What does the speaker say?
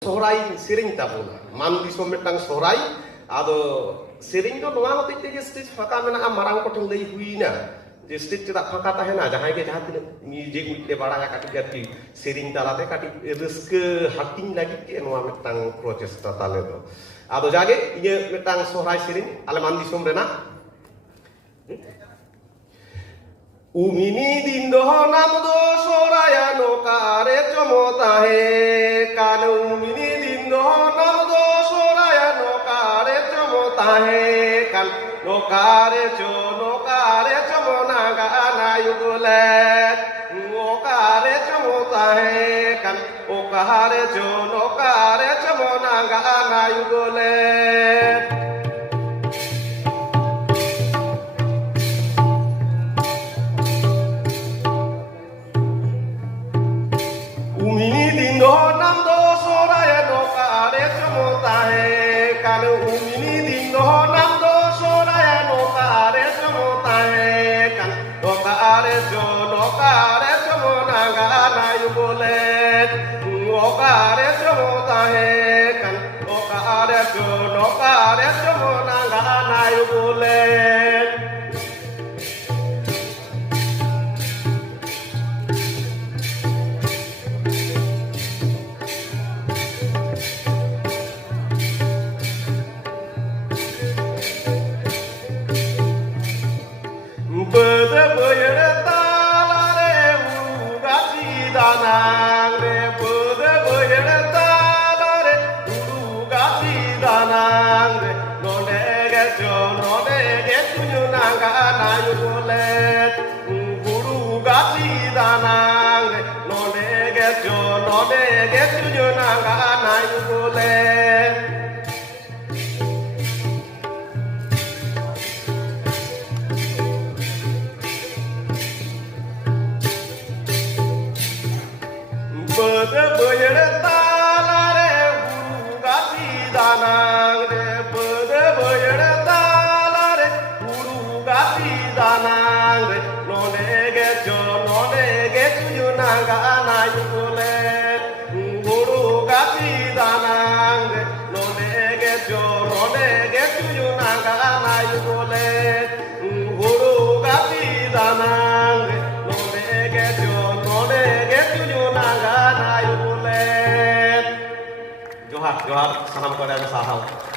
Sorai sering tabuna, mam di sometang sorai, ado sering do noa hoti te stage faka mena marang ko thlei huina, je stage tak faka tahena jahan ke jahan tine music utte bada kati kati sering talate kati reuske hating lagi ke noa metang proses tale do. Ado jage iye metang sorai sering ale mam di som rena Umini dindo nam do soraya no kare chomota he kan umini dindo nam do soraya no kare chomota he kan no kare chomona ga na yugulet no kare chomota he kan o kare chomona ga na yugulet Umini dindo nam do soraya no kare chomota he kan umini dindo nam do soraya no kare chomota he kan no kare chomona ga na yugolet no kare chomota he kan no kare chomona ga na yugolet Bede boyere talare urugati danang re bede boyere talare urugati danang re nonege tunyunanga na yugolet urugati danang re nonege tunyunanga na yugolet Bede boyere talare urugati danang re bede boyere talare urugati danang re nonege tunyunanga na yugolet urugati danang re nonege tunyunanga na yugolet urugati danang re nonege tunyunanga na yugolet Johar, salam kepada saham.